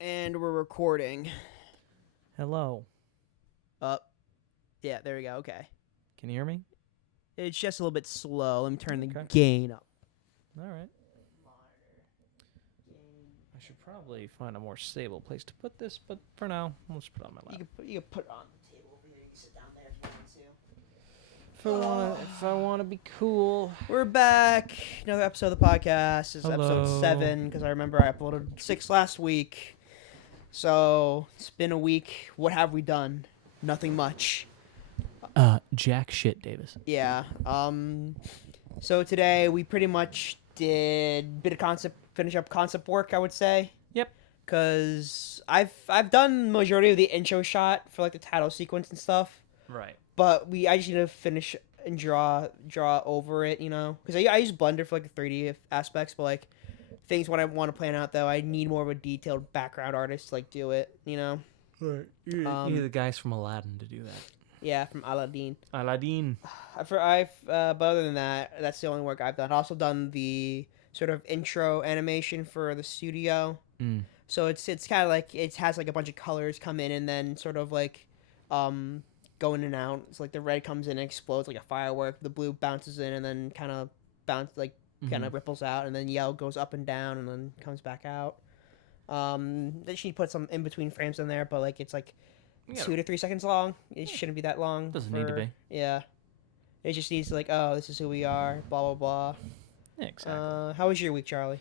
And we're recording. Hello. Yeah, there we go. Okay. Can you hear me? It's just a little bit slow. Let me turn the Okay. gain up. All right. I should probably find a more stable place to put this, but for now, I'll just put it on my lap. You can put it on the table over here. You can sit down there if you want to. If I wanna be cool. We're back. Another episode of the podcast. This is episode Hello. 7 because I remember I uploaded 6 last week. So it's been a week. What have we done? Nothing much. Jack shit, Davis. Yeah. So today we pretty much did a bit of finish up concept work, I would say. Yep. Cause I've done majority of the intro shot for like the title sequence and stuff, Right. but I just need to finish and draw over it, you know. Cause I use Blender for like the 3D aspects, but like things when I want to plan out though, I need more of a detailed background artist to like do it, you know. Right. You're the guys from Aladdin to do that. Yeah, from Aladdin. Aladdin. But other than that, that's the only work I've done. I've also done the sort of intro animation for the studio. So it's kind of like it has like a bunch of colors come in and then sort of like go in and out. It's like the red comes in and explodes like a firework. The blue bounces in and then kind of kind of ripples out, and then yellow goes up and down and then comes back out. Then she put some in between frames in there, but like it's like 2 to 3 seconds long. It shouldn't be that long. Doesn't need to be. Yeah. It just needs to like, oh, this is who we are, blah, blah, blah. Yeah, exactly. How was your week, Charlie?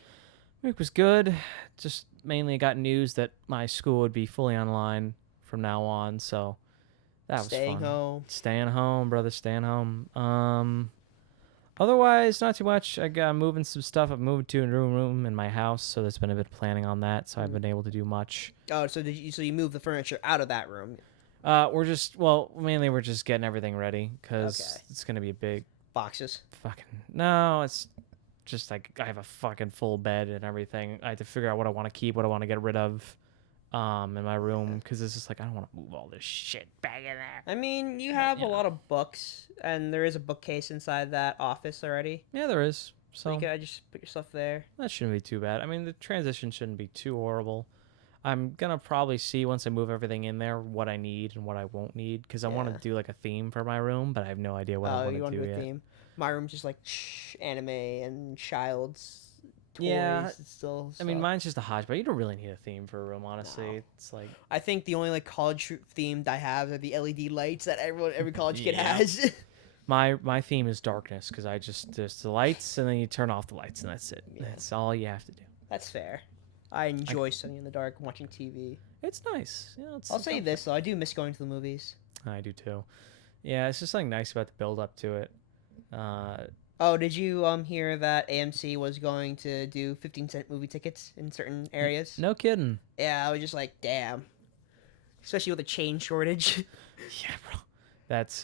Week was good. Just mainly got news that my school would be fully online from now on, so that was Staying fun. home. Staying home, brother, staying home. Otherwise, not too much. I got moving some stuff. I've moved to a new room in my house, so there's been a bit of planning on that, so I've been able to do much. Oh, so you moved the furniture out of that room? Mainly we're just getting everything ready, because it's going to be a big... Boxes? No, it's just like I have a fucking full bed and everything. I have to figure out what I want to keep, what I want to get rid of in my room, because it's just like I don't want to move all this shit back in there. I mean, you have a lot of books, and there is a bookcase inside that office already. Yeah, there is. So you could just put your stuff there. That shouldn't be too bad. I mean, the transition shouldn't be too horrible. I'm going to probably see once I move everything in there what I need and what I won't need, because I want to do like a theme for my room, but I have no idea what I want to do yet. Theme? My room's just like anime and child's toys. Yeah, it's still I mean, mine's just a hodgepodge. You don't really need a theme for a room, honestly. No. It's like I think the only like college themed I have are the LED lights that every college kid has. My theme is darkness, because there's the lights and then you turn off the lights and that's it. Yeah. That's all you have to do. That's fair. I enjoy sitting in the dark watching TV. It's nice. Yeah, I'll say this though, I do miss going to the movies. I do too. Yeah, it's just something nice about the build up to it. Did you hear that AMC was going to do 15-cent movie tickets in certain areas? No kidding. Yeah, I was just like, damn. Especially with a chain shortage. Yeah, bro. That's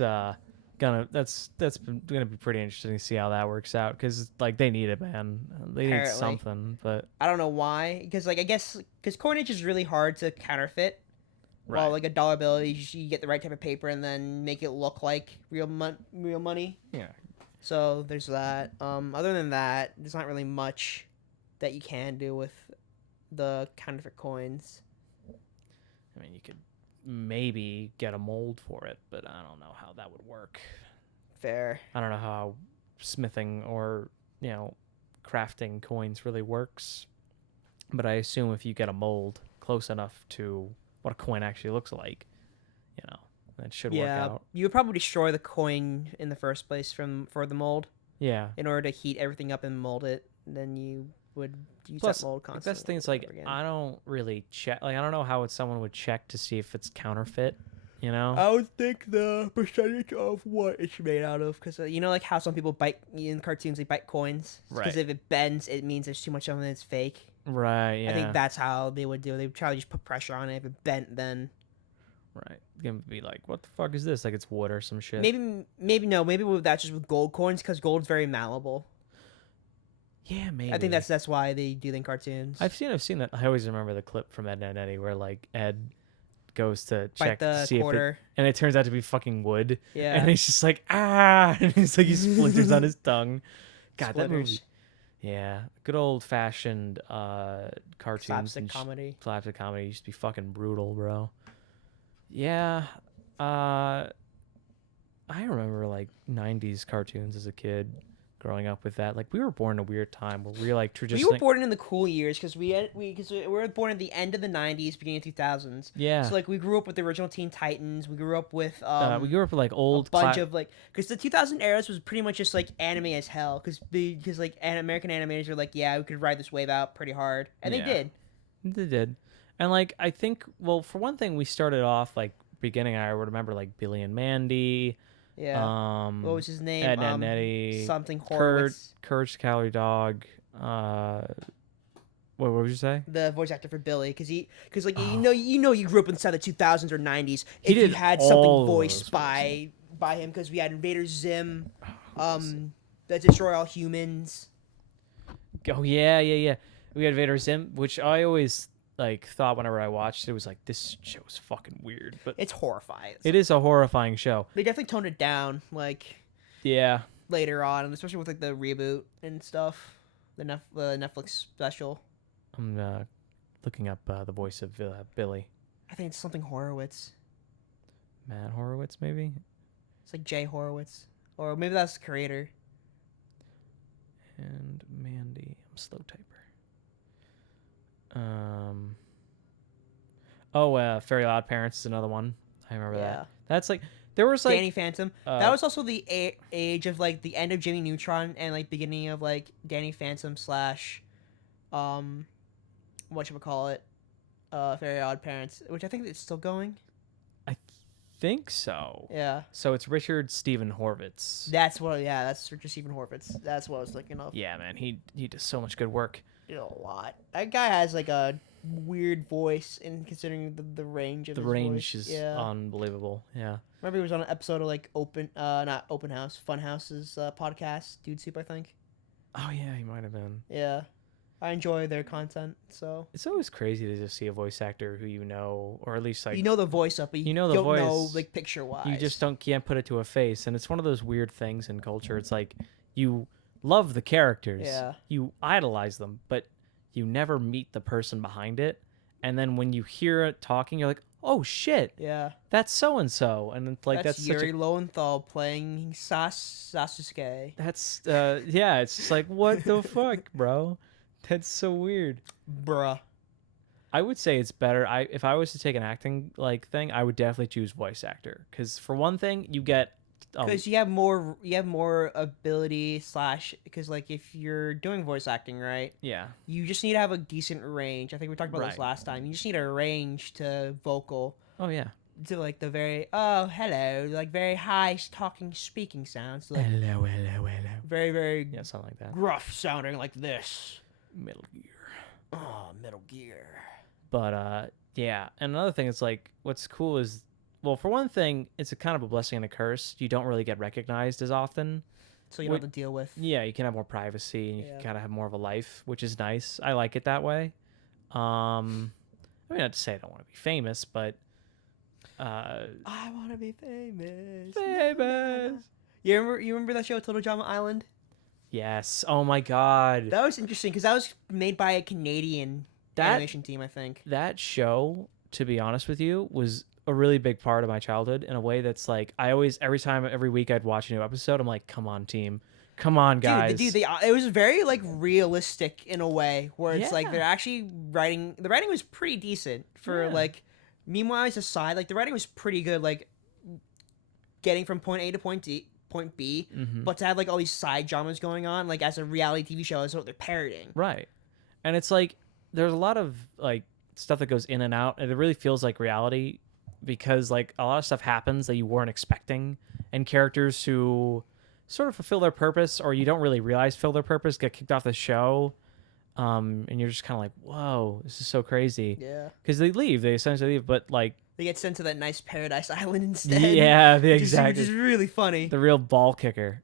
gonna be pretty interesting to see how that works out, because like they need it, man. They need something, but I don't know why. Because like I guess because coinage is really hard to counterfeit. Right. Well, like a dollar bill, you get the right type of paper and then make it look like real money. Yeah. So there's that. Other than that, there's not really much that you can do with the counterfeit coins. I mean, you could maybe get a mold for it, but I don't know how that would work. Fair. I don't know how smithing or, crafting coins really works, but I assume if you get a mold close enough to what a coin actually looks like, that should work out. You would probably destroy the coin in the first place for the mold. Yeah. In order to heat everything up and mold it, then you would use that mold constantly. That's the thing. It's like I don't really check. Like I don't know how someone would check to see if it's counterfeit. I would think the percentage of what it's made out of, because like how some people bite in cartoons, they bite coins. Right. Because if it bends, it means there's too much of it that's fake. Right. Yeah. I think that's how they would do it. They would try to just put pressure on it. If it bent, then. Right. It's gonna be like, what the fuck is this? Like it's wood or some shit. Maybe no. Maybe that's just with gold coins, because gold's very malleable. Yeah, maybe. I think that's why they do it in cartoons. I've seen that. I always remember the clip from Ed, Edd n Eddy where like Ed goes to check to see quarter. if and it turns out to be fucking wood. Yeah. And he's just like, and he's like he splinters on his tongue. God, Splitters. that movie. Yeah, good old fashioned cartoons Slapstick and comedy. slapstick comedy used to be fucking brutal, bro. Yeah, uh, I remember like '90s cartoons as a kid, growing up with that. Like we were born in a weird time where we were like We were traditionally. born in the cool years because we were born at the end of the '90s, beginning of 2000s. Yeah, So like we grew up with the original Teen Titans. We grew up with we grew up with like a old bunch of like because the 2000 eras was pretty much just like anime as hell because like American animators were like, yeah, we could ride this wave out pretty hard, and they Yeah, did. they did, and like I think, well, for one thing, we started off like beginning. I would remember like Billy and Mandy, Yeah. What was his name? Ed, Ed and Eddie, Something Horowitz. Courage the Cowardly Dog. What would you say? The voice actor for Billy, because like Oh, you grew up inside the 2000s or 90s he if you did had all something of voiced those by him, because we had Invader Zim, voices. that destroy all humans. Oh yeah. We had Vader Zim, which I always like thought whenever I watched it was like this show is fucking weird, but It's horrifying. it is a horrifying show. They definitely toned it down like Yeah, later on, and especially with like the reboot and stuff, the Netflix special. I'm looking up the voice of Billy. I think it's something Horowitz. Matt Horowitz, maybe. It's like Jay Horowitz, or maybe that's the creator. And Mandy. I'm a slow typer. Fairy Odd Parents is another one. I remember that. That's like there was like Danny Phantom. That was also the age of like the end of Jimmy Neutron and like beginning of like Danny Phantom slash, whatchamacallit, Very Odd Parents, which I think it's still going. I think so. Yeah. So it's Richard Stephen Horvitz. That's Richard Stephen Horvitz. That's what I was thinking of. Yeah, man, he does so much good work. Did a lot. That guy has like a weird voice, in considering the range of The his range voice. is unbelievable. Yeah. Remember he was on an episode of like not Open House, Fun House's podcast, Dude Soup, I think. Oh yeah, he might have been. Yeah. I enjoy their content, so It's always crazy to just see a voice actor who you know, or at least like you know the voice up, but you know the don't voice. know like picture wise. you just can't put it to a face, and it's one of those weird things in culture. It's like you love the characters, Yeah. you idolize them, but you never meet the person behind it. And then when you hear it talking, you're like, oh shit, Yeah. that's so and so, and it's like that's Yuri such a, Lowenthal playing Sasuke. that's yeah, it's just like what the fuck, bro. That's so weird. Bruh. I would say it's better. If I was to take an acting like thing, I would definitely choose voice actor, because for one thing, you get Because you have more ability slash, because like if you're doing voice acting, right, yeah, you just need to have a decent range. I think we talked about this Right. last time. You just need a range to vocal, oh yeah, to like the very hello, like very high speaking sounds, like hello, very very yeah, something like that. gruff sounding like this. Metal Gear. Oh, Metal Gear. But yeah, and another thing is like what's cool is, well, for one thing, it's a kind of a blessing and a curse. You don't really get recognized as often. So you don't have to deal with. Yeah, you can have more privacy and you Yeah. can kind of have more of a life, which is nice. I like it that way. I mean, not to say I don't want to be famous, but I want to be famous. famous. You remember that show, Total Drama Island? Yes. Oh my God. That was interesting because that was made by a Canadian animation team, I think. That show, to be honest with you, was a really big part of my childhood in a way that's like I always every week I'd watch a new episode. I'm like, come on, team, come on, guys. It was very like realistic in a way where it's like Yeah. they're actually writing. The writing was pretty decent for Yeah. like meme-wise aside. Like the writing was pretty good. Like getting from point A to point B, Mhm. but to have like all these side dramas going on, like as a reality TV show, is what they're parroting. Right. And it's like there's a lot of like stuff that goes in and out, and it really feels like reality because like a lot of stuff happens that you weren't expecting, and characters who sort of fulfill their purpose or you don't really realize fill their purpose get kicked off the show. And you're just kind of like, whoa, this is so crazy. Yeah, Because they essentially leave, but like, they get sent to that nice paradise island instead. yeah, which exactly. is really funny. The real ball kicker.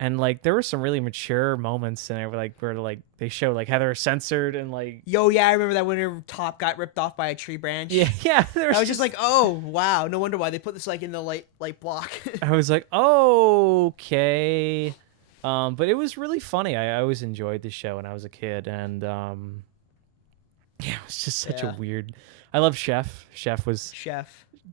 And like there were some really mature moments in there where like they show like how they're censored and like Yo, yeah, I remember that when her top got ripped off by a tree branch. yeah. I was just like, oh wow, no wonder why they put this like in the light block. I was like, okay. But it was really funny. I always enjoyed the show when I was a kid, and yeah, it was just such a weird. I love Chef. Chef.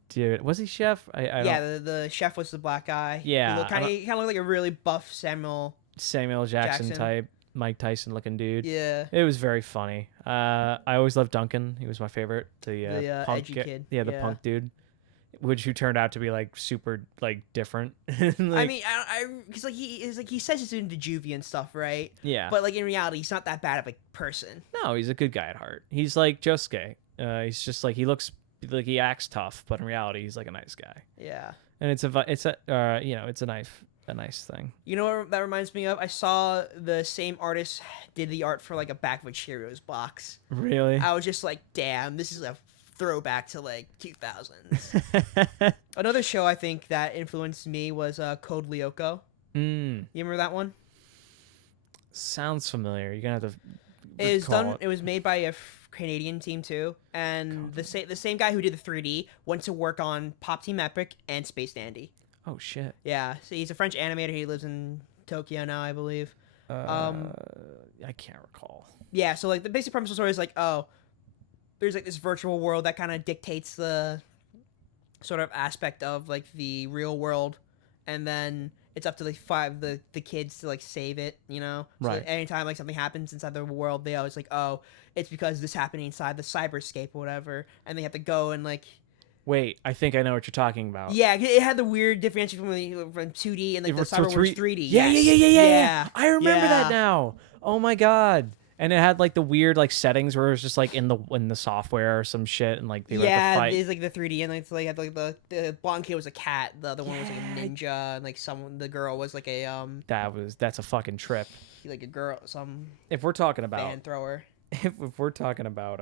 Dude, was he Chef? I Yeah, don't. the chef was the black guy. Yeah, He kind of looked like a really buff Samuel Jackson type, Mike Tyson looking dude. Yeah. It was very funny. I always loved Duncan. He was my favorite. The punk edgy kid. Yeah, the punk dude, who turned out to be like super like different. I mean, because like he says he's into juvie and stuff, right? Yeah. But like in reality, he's not that bad of a person. No, he's a good guy at heart. He's like Josuke. He's just like he looks like he acts tough, but in reality, he's like a nice guy. Yeah. And it's a nice thing. You know what that reminds me of? I saw the same artist did the art for like a back of a Cheerios box. Really? I was just like, damn, this is a throwback to like 2000s. Another show I think that influenced me was Code Lyoko. You remember that one? Sounds familiar. You're gonna have to. It was made by a Canadian team too, and the same guy who did the 3D went to work on Pop Team Epic and Space Dandy. Oh shit. Yeah, so he's a French animator. He lives in Tokyo now, I believe. I can't recall. Yeah, so like the basic premise of the story is like, oh, there's like this virtual world that kind of dictates the sort of aspect of like the real world, and then it's up to the kids to like save it, you know. Right. So anytime like something happens inside the world, they always like, oh, it's because this happening inside the cyberscape or whatever, and they have to go and like. Wait, I think I know what you're talking about. Yeah, it had the weird differentiation from 2D and like the cyber was 3D. Yeah. I remember that now. Oh my god. And it had like the weird like settings where it was just like in the software or some shit, and like they would have to fight. It's like the 3D, and like had like the blonde kid was a cat, the other one was like a ninja, and like the girl was like a That's a fucking trip. Like a girl, some. If we're talking about fan thrower. If we're talking about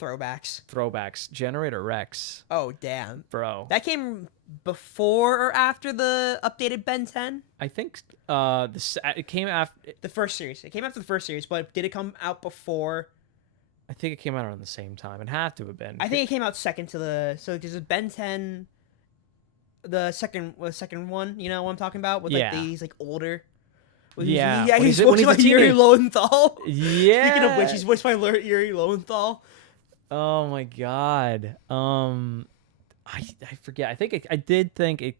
throwbacks, Generator Rex. Oh damn, bro, that came before or after the updated Ben 10? I think it came after the first series. It came after the first series, but did it come out before? I think it came out around the same time. It had to have been. I think it came out second to there's a Ben 10, the second one. You know what I'm talking about with like these like older. He's voiced by Yuri Lowenthal. Yeah. Speaking of which, he's voiced by Yuri Lowenthal. Oh my god. I forget. I did think it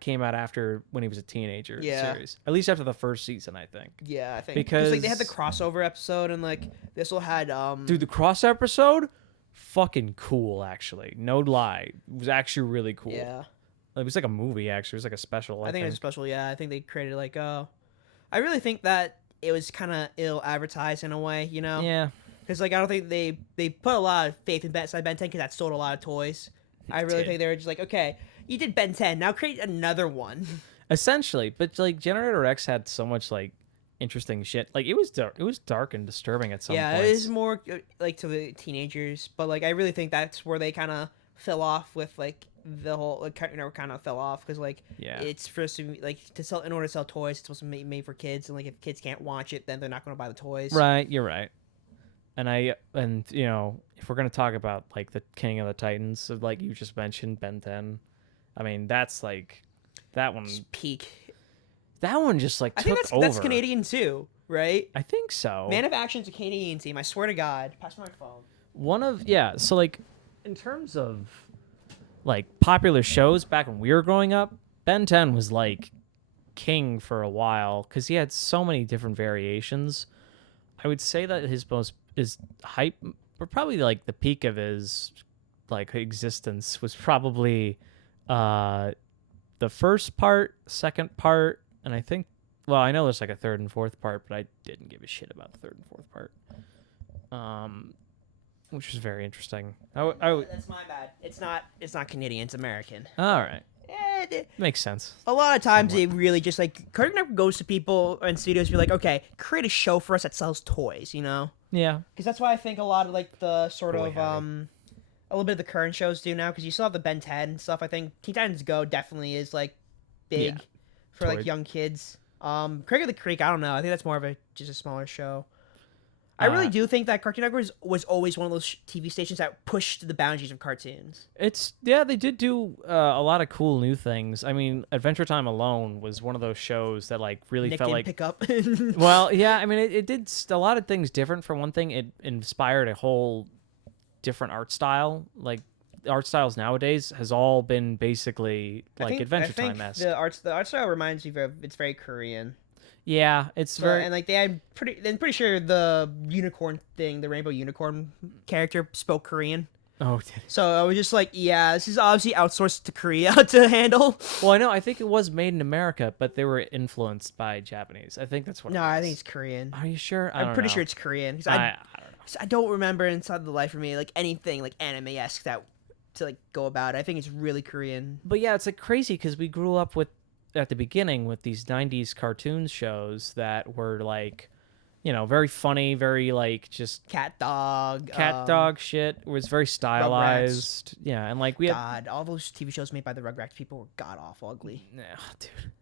came out after when he was a teenager. Series. At least after the first season, I think. Yeah, I think because like they had the crossover episode, and like this will had dude, the cross episode, fucking cool actually. No lie, it was actually really cool. Yeah. It was like a movie actually. It was like a special. I think it was a special. Yeah, I think they created like I really think that it was kind of ill advertised in a way, you know. Yeah. Because like I don't think they put a lot of faith in Ben 10 because that sold a lot of toys. I really think they were just like, okay, you did Ben 10, now create another one. Essentially, but like Generator X had so much like interesting shit. Like it was dark and disturbing at some points. Yeah, it is more like to the teenagers, but like I really think that's where they kind of fell off with like the whole kind of fell off because like it's supposed to be, like to sell in order to sell toys, it's supposed to be made for kids, and like if kids can't watch it, then they're not going to buy the toys. Right, you're right. And you know, if we're gonna talk about like the King of the Titans, like you just mentioned, Ben 10, I mean that's like that one just peak. That one just like I took think over. That's Canadian too, right? I think so. Man of Action's a Canadian team. I swear to God. Pass my phone. So like in terms of like popular shows back when we were growing up, Ben 10 was like king for a while because he had so many different variations. I would say that his hype, or probably like the peak of his like existence, was probably the first part, second part, and I think, well, I know there's like a third and fourth part, but I didn't give a shit about the third and fourth part, which was very interesting. That's my bad. It's not Canadian. It's American. All right. Yeah, makes sense. A lot of times they really just like Cartoon Network goes to people and studios be like, okay, create a show for us that sells toys, you know? Yeah. Because that's why I think a lot of like the sort of a little bit of the current shows do now. Because you still have the Ben 10 and stuff. I think Teen Titans Go definitely is like big for like young kids. Craig of the Creek, I don't know. I think that's more of just a smaller show. I really do think that Cartoon Network was always one of those TV stations that pushed the boundaries of cartoons. They did do a lot of cool new things. I mean, Adventure Time alone was one of those shows that like really Nick felt didn't like pick up. well, yeah, I mean, it did a lot of things different. For one thing, it inspired a whole different art style. Like art styles nowadays has all been basically like Adventure Time-esque. The art style reminds me of it's very Korean. Yeah, it's very and like they had I'm pretty sure the unicorn thing, the rainbow unicorn character spoke Korean. oh. So I was just like, yeah, this is obviously outsourced to Korea to handle. Well, I know. I think it was made in America, but they were influenced by Japanese. I think that's what. No, it was. I think it's Korean. Are you sure? I'm pretty sure it's Korean because I don't know. I don't remember inside the life of me like anything like anime-esque that to like go about it. I think it's really Korean. But yeah, it's like crazy because we grew up with at the beginning with these 90s cartoon shows that were like, you know, very funny, very like just cat dog shit. It was very stylized. Rugrats. Yeah, and like we had all those TV shows made by the Rugrats people were god awful ugly. Yeah, dude.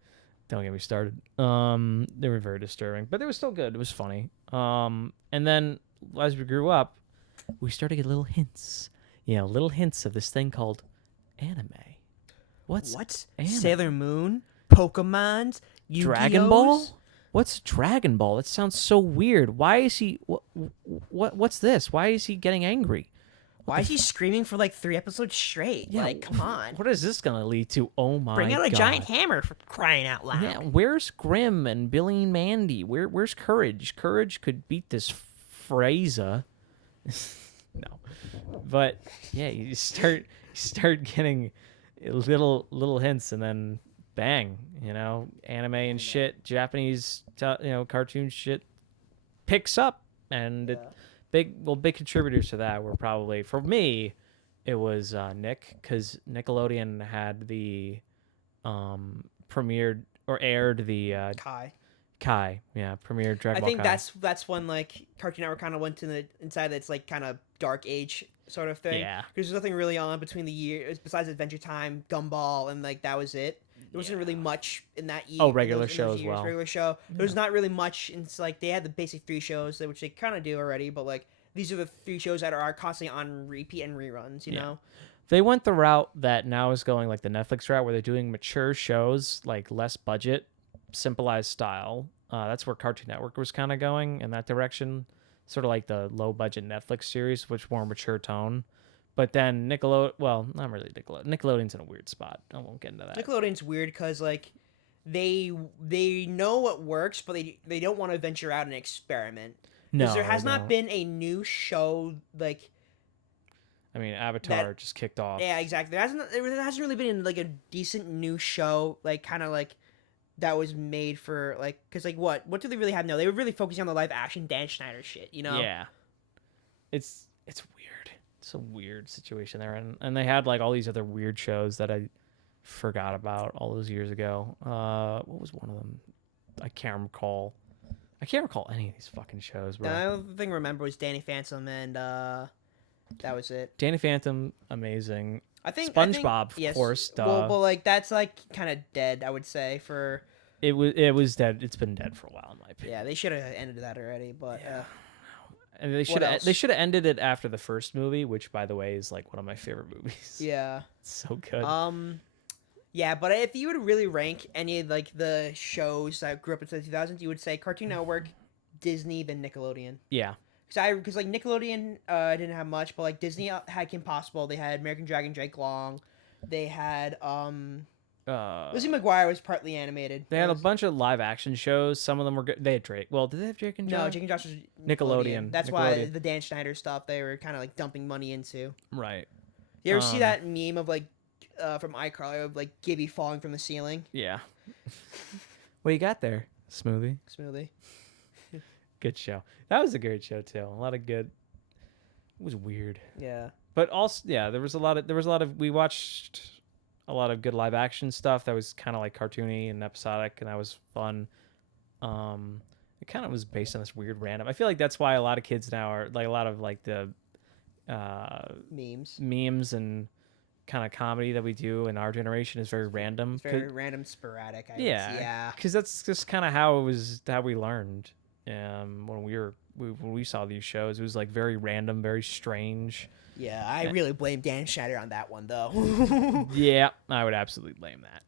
Don't get me started. They were very disturbing, but they were still good. It was funny. And then as we grew up, we started to get little hints. You know, little hints of this thing called anime. What? Anime? Sailor Moon, Pokemons, Yu-Gi-Ohs? Dragon Ball? What's Dragon Ball? That sounds so weird. Why is he what's this? Why is he getting angry? Why is he screaming for like 3 episodes straight? Yeah, like, come on. What is this going to lead to? Oh my god. Bring out a giant hammer for crying out loud. Yeah, where's Grim and Billy and Mandy? Where's Courage? Courage could beat this Frieza. No. But yeah, you start getting little hints and then bang, you know, anime and shit, Japanese cartoon shit picks up, and big contributors to that were probably, for me, it was Nick, because Nickelodeon had the premiered or aired the Kai, yeah, premiered Dragon Ball Kai. I think that's when like Cartoon Network kind of went to the inside that's like kind of dark age sort of thing. Yeah, because there's nothing really on between the years besides Adventure Time, Gumball, and like that was it. There wasn't really much in that year. Oh, regular show as well. Regular show. There's not really much. It's like they had the basic 3 shows, which they kind of do already, but like these are the 3 shows that are constantly on repeat and reruns. You know. They went the route that now is going like the Netflix route, where they're doing mature shows, like less budget, simplified style. That's where Cartoon Network was kind of going in that direction, sort of like the low budget Netflix series, which more mature tone. But then Nickelodeon, well, not really Nickelodeon. Nickelodeon's in a weird spot. I won't get into that. Nickelodeon's weird because like they know what works, but they don't want to venture out and experiment. No, there has not been a new show like. I mean, Avatar just kicked off. Yeah, exactly. There hasn't really been like a decent new show like kind of like that was made for like because like what do they really have now? They were really focusing on the live action Dan Schneider shit, you know? Yeah, it's weird. It's a weird situation there, and they had like all these other weird shows that I forgot about all those years ago. What was one of them? I can't recall any of these fucking shows, bro. The only thing I remember was Danny Phantom, and that was it. Danny Phantom, amazing. I think SpongeBob, yes. of course. Well, like that's like kind of dead. I would say for it was dead. It's been dead for a while, in my opinion. Yeah, they should have ended that already, but and they should have ended it after the first movie, which by the way is like one of my favorite movies. Yeah, it's so good. Yeah, but if you would really rank any of like the shows that grew up in the 2000s, you would say Cartoon Network, Disney, then Nickelodeon. Yeah. Because like Nickelodeon didn't have much, but like Disney had Kim Possible. They had American Dragon, Jake Long. They had Lizzie McGuire was partly animated. They had a bunch of live action shows. Some of them were good. They had Drake. Well, did they have Drake and Josh? No, Drake and Josh was Nickelodeon. That's why the Dan Schneider stuff they were kind of like dumping money into. Right. You ever see that meme of like from iCarly of like Gibby falling from the ceiling? Yeah. What you got there, Smoothie? Good show. That was a great show too. A lot of good. It was weird. Yeah. But also, yeah, there was a lot of. We watched a lot of good live action stuff that was kind of like cartoony and episodic, and that was fun. It kind of was based on this weird random. I feel like that's why a lot of kids now are like a lot of like the memes and kind of comedy that we do in our generation is very random. It's very random, sporadic. Yeah, because that's just kind of how we learned when we were when we saw these shows. It was like very random, very strange. Yeah, I really blame Dan Schneider on that one though. Yeah, I would absolutely blame that.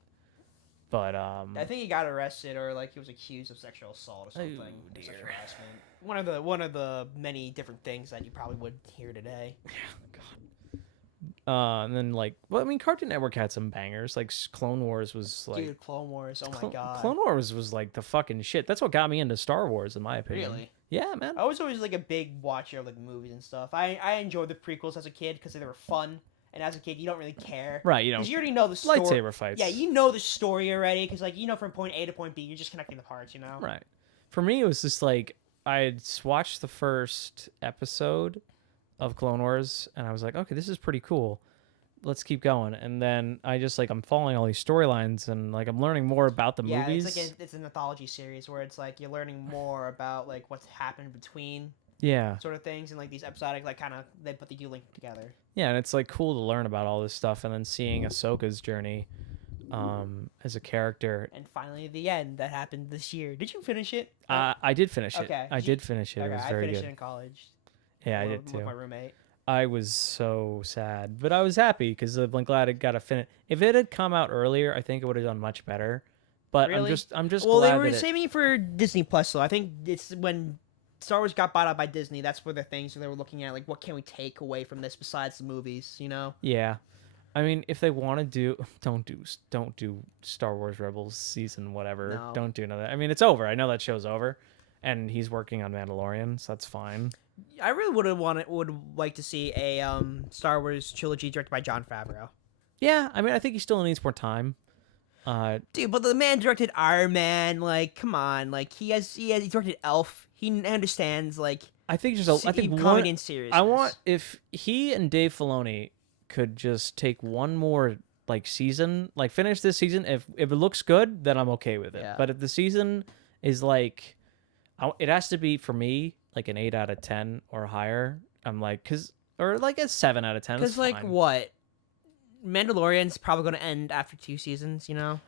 But I think he got arrested or like he was accused of sexual assault or something. Oh, dear. Sexual harassment. One of the many different things that you probably would hear today. And then like, well, I mean, Cartoon Network had some bangers. Like Clone Wars was like, Dude, Clone Wars. Oh my god. Clone Wars was like the fucking shit. That's what got me into Star Wars, in my opinion. Really? Yeah, man. I was always like a big watcher of like movies and stuff. I enjoyed the prequels as a kid because they were fun. And as a kid, you don't really care. Right, you don't. Because you already know the story. Lightsaber fights. Yeah, you know the story already. Because, like, you know from point A to point B, you're just connecting the parts, you know? Right. For me, it was just like, I had watched the first episode of Clone Wars, and I was like, okay, this is pretty cool. Let's keep going. And then I just, like, I'm following all these storylines, and, like, I'm learning more about the movies. Yeah, it's an anthology series where it's, like, you're learning more about, like, what's happened between sort of things, and like these episodic like kind of they do link together. Yeah, and it's like cool to learn about all this stuff, and then seeing Ahsoka's journey as a character. And finally, the end that happened this year. Did you finish it? I did finish it. Okay. I did finish it. Okay, it was I very finished good. it in college. Yeah, I did too. With my roommate. I was so sad, but I was happy because I'm glad it got to finish. If it had come out earlier, I think it would have done much better. But really? I'm just well, glad they were that saving it for Disney Plus, though. I think it's when Star Wars got bought out by Disney. That's where the things they were looking at, like what can we take away from this besides the movies, you know? Yeah, I mean, if they want to do, don't do Star Wars Rebels season whatever. No. Don't do another. I mean, it's over. I know that show's over, and he's working on Mandalorian, so that's fine. I really would like to see a Star Wars trilogy directed by Jon Favreau. Yeah, I mean, I think he still needs more time. Dude, but the man directed Iron Man. Like, come on, like he directed Elf. He understands like. I think just I think comedy and seriousness. I want if he and Dave Filoni could just take one more like season, like finish this season. If it looks good, then I'm okay with it. Yeah. But if the season is like, it has to be for me like an 8 out of 10 or higher. I'm like, or like a 7 out of 10. Because like what, Mandalorian's probably going to end after 2 seasons. You know.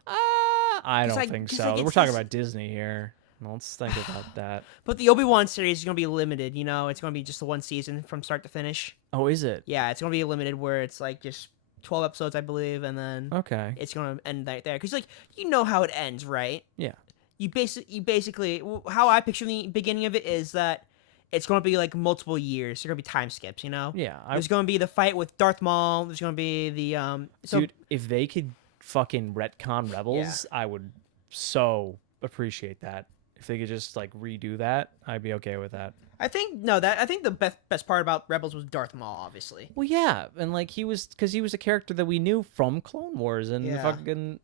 I don't think so. Like, We're talking about Disney here. Let's think about that. But the Obi-Wan series is going to be limited, you know? It's going to be just the one season from start to finish. Oh, is it? Yeah, it's going to be limited where it's like just 12 episodes, I believe, and then it's going to end right there. Because, like, you know how it ends, right? Yeah. You basically, how I picture the beginning of it is that it's going to be, like, multiple years. There are going to be time skips, you know? Yeah. There's going to be the fight with Darth Maul. There's going to be the, Dude, if they could fucking retcon Rebels, I would so appreciate that. If they could just like redo that, I'd be okay with that. I think the best part about Rebels was Darth Maul, obviously. Well, yeah, and like he was a character that we knew from Clone Wars and fucking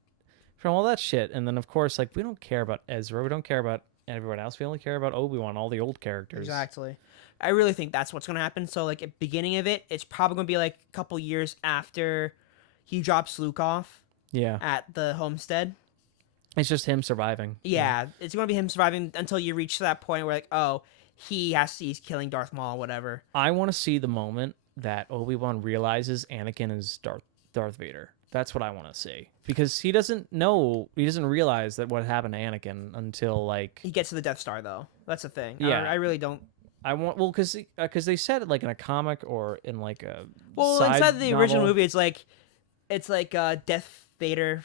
from all that shit. And then of course, like we don't care about Ezra, we don't care about everyone else. We only care about Obi-Wan, all the old characters. Exactly. I really think that's what's gonna happen. So like at the beginning of it, it's probably gonna be like a couple years after he drops Luke off. Yeah. At the homestead. It's just him surviving. Yeah, it's going to be him surviving until you reach that point where, like, oh, he's killing Darth Maul, whatever. I want to see the moment that Obi-Wan realizes Anakin is Darth Vader. That's what I want to see. Because he doesn't realize that what happened to Anakin until, like... He gets to the Death Star, though. That's the thing. Yeah. I really don't... because they said it, like, in a comic or in, like, a inside the novel. original movie, it's like Death Vader...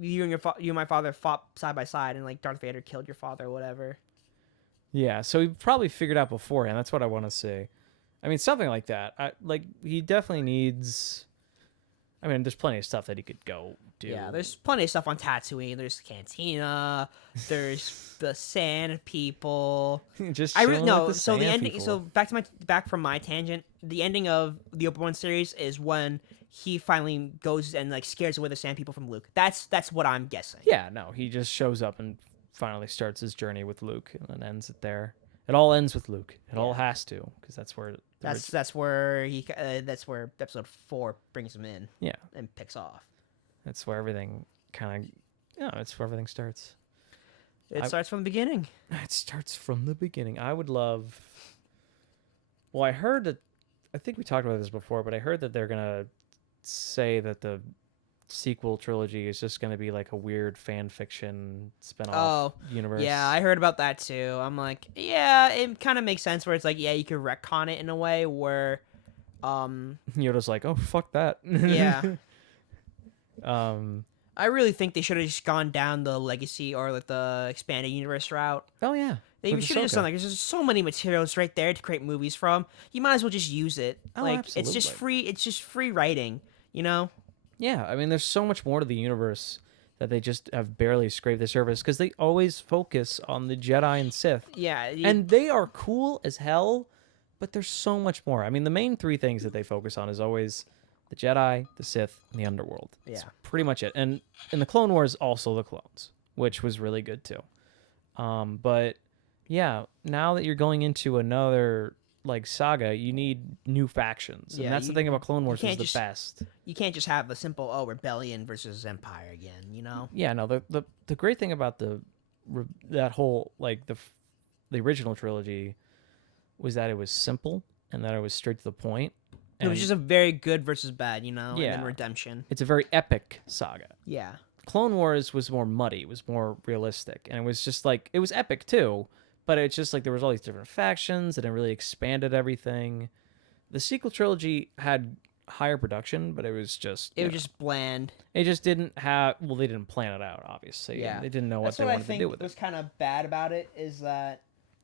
You and my father fought side by side, and like Darth Vader killed your father, or whatever. Yeah, so he probably figured out beforehand. That's what I want to see. I mean, something like that. He definitely needs. I mean, there's plenty of stuff that he could go do. Yeah, there's plenty of stuff on Tatooine. There's Cantina. There's the Sand People. Just So the ending. people. So back from my tangent. The ending of the Obi-Wan series is when he finally goes and like scares away the Sand People from Luke. That's what I'm guessing. Yeah, no, he just shows up and finally starts his journey with Luke and then ends it there. It all ends with Luke. It all has to, because that's where. That's where episode 4 brings him in. Yeah, and picks off. That's where everything it's where everything starts. It starts from the beginning. It starts from the beginning. I would love. Well, I heard that. I think we talked about this before, but I heard that they're gonna say that the sequel trilogy is just going to be like a weird fan fiction spin-off Oh, universe. yeah, I heard about that too. I'm like, yeah, it kind of makes sense where it's like, yeah, you could retcon it in a way where, Yoda's like, oh, fuck that. yeah. um, I really think they should have just gone down the legacy or like the expanded universe route. oh, yeah. They should have just done like there's just so many materials right there to create movies from. You might as well just use it. Oh, like absolutely. it's just free. It's just free writing. You know. Yeah, I mean, there's so much more to the universe that they just have barely scraped the surface because they always focus on the Jedi and Sith. Yeah. And they are cool as hell, but there's so much more. I mean, the main three things that they focus on is always the Jedi, the Sith, and the Underworld. That's pretty much it. And in the Clone Wars, also the clones, which was really good too. But yeah, now that you're going into another like saga, you need new factions, and that's the thing about Clone Wars is the best. You can't just have a simple rebellion versus empire again, you know? Yeah, no. The great thing about that whole like the original trilogy was that it was simple and that it was straight to the point. It was just a very good versus bad, you know, yeah, and then redemption. It's a very epic saga. Yeah. Clone Wars was more muddy, it was more realistic, and it was just like it was epic too, but it's just like there was all these different factions and it really expanded everything. The sequel trilogy had higher production, but it was just just bland. It just didn't have they didn't plan it out, obviously. Yeah. They didn't know what they wanted to do with it. What's kind of bad about it is that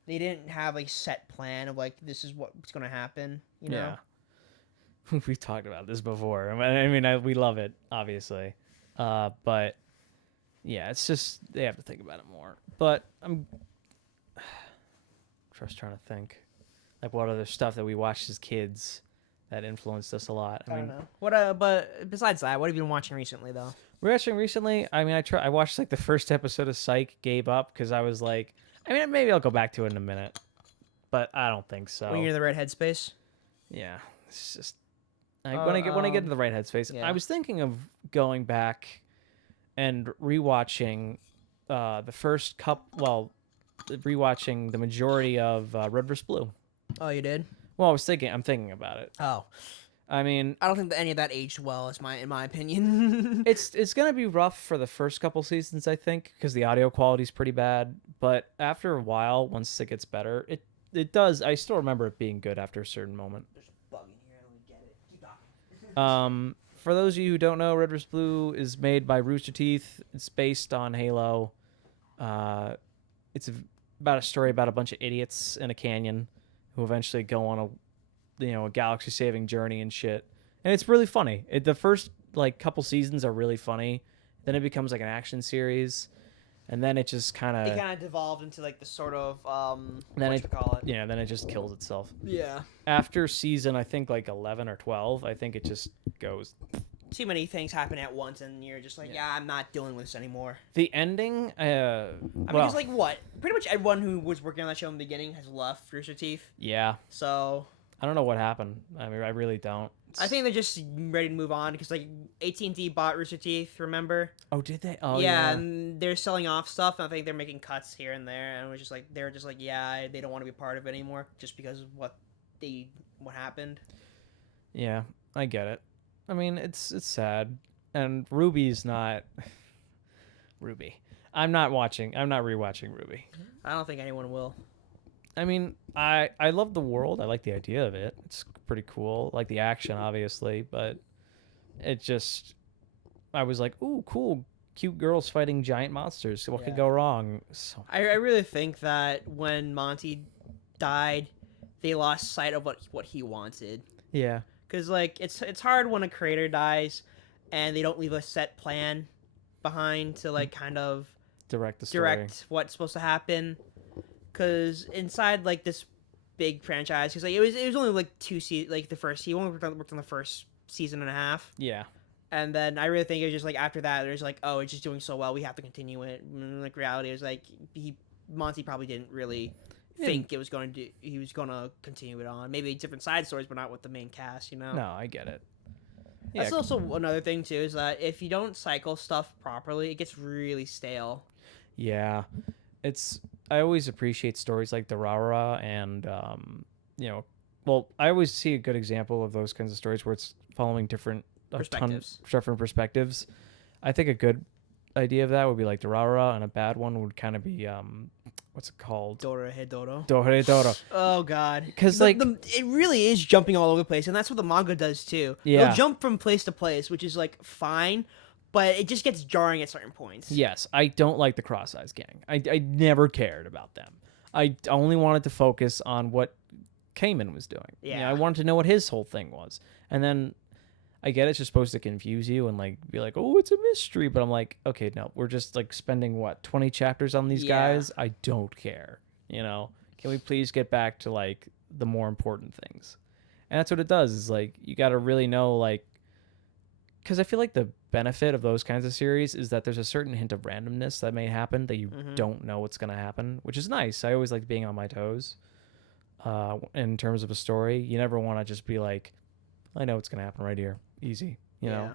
they didn't have a set plan of like this is what's going to happen, you know? Yeah. We've talked about this before. I mean, we love it, obviously. But yeah, it's just they have to think about it more. But I'm just trying to think, like what other stuff that we watched as kids that influenced us a lot. I mean, don't know. What? But besides that, what have you been watching recently, though? We're watching recently. I mean, I watched like the first episode of Psych, gave up because I was like, I mean, maybe I'll go back to it in a minute, but I don't think so. When you're in the right headspace. Yeah, it's just. When I get into the right headspace, I was thinking of going back and rewatching the first rewatching the majority of Red vs. Blue. Oh, you did? Well, I'm thinking about it. Oh, I mean, I don't think that any of that aged well, in my opinion. it's gonna be rough for the first couple seasons, I think, because the audio quality is pretty bad. But after a while, once it gets better, it does. I still remember it being good after a certain moment. For those of you who don't know, Red vs. Blue is made by Rooster Teeth. It's based on Halo. It's about a story about a bunch of idiots in a canyon who eventually go on a galaxy-saving journey and shit. And it's really funny. The first like couple seasons are really funny. Then it becomes like an action series. And then it just kind of devolved into like the sort of then it just kills itself. Yeah. After season, I think like 11 or 12, I think it just goes. Too many things happen at once, and you're just like, yeah, I'm not dealing with this anymore. The ending, I mean, it's like what? Pretty much everyone who was working on that show in the beginning has left Rooster Teeth. Yeah. So. I don't know what happened. I mean, I really don't. I think they're just ready to move on because like AT&T bought Rooster Teeth, remember? Oh, did they? Oh, yeah. And they're selling off stuff. And I think they're making cuts here and there, and it was just like they're just like, yeah, they don't want to be part of it anymore just because of what happened. Yeah, I get it. I mean, it's sad, and Ruby's not Ruby. I'm not rewatching Ruby. I don't think anyone will. I mean, I love the world. I like the idea of it. It's pretty cool. I like the action, obviously, but it just, I was like, ooh, cool, cute girls fighting giant monsters. What could go wrong? So I really think that when Monty died, they lost sight of what he wanted. Yeah. Because like it's hard when a creator dies, and they don't leave a set plan behind to like kind of direct the story. Direct what's supposed to happen. Because inside like this big franchise, because like it was only like he only worked on the first season and a half. Yeah. And then I really think it was just like after that, there's like, oh, it's just doing so well, we have to continue it. And like reality is like Monty probably didn't really think he was going to continue it on. Maybe different side stories, but not with the main cast, you know. No, I get it. That's also another thing too, is that if you don't cycle stuff properly, it gets really stale. Yeah. I always appreciate stories like the Rara and, I always see a good example of those kinds of stories where it's following different Perspectives. different perspectives. I think a good idea of that would be like Durarara, and a bad one would kind of be what's it called? Dorohedoro. Dorohedoro. Oh god, Because like it really is jumping all over the place, and that's what the manga does too. Yeah. It'll jump from place to place, which is like fine, but it just gets jarring at certain points. yes, I don't like the Cross Eyes Gang. I never cared about them. I only wanted to focus on what Cayman was doing. Yeah. I wanted to know what his whole thing was, and then I get it's just supposed to confuse you and like be like, oh, it's a mystery, but I'm like, okay, no, we're just like spending what 20 chapters on these guys. I don't care. Can we please get back to like the more important things? And that's what it does. Is like you got to really know like, because I feel like the benefit of those kinds of series is that there's a certain hint of randomness that may happen that you don't know what's gonna happen, which is nice. I always like being on my toes. In terms of a story, you never want to just be like, I know what's gonna happen right here, easy, you know.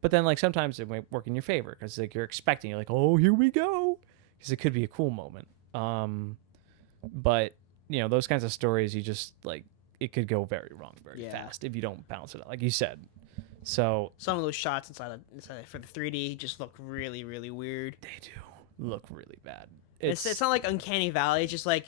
But then like sometimes it might work in your favor because like you're expecting, you're like, oh, here we go, because it could be a cool moment. But those kinds of stories, you just like it could go very wrong very fast if you don't balance it out, like you said. So some of those shots inside for the 3D just look really, really weird. They do look really bad. It's not like Uncanny Valley. It's just like,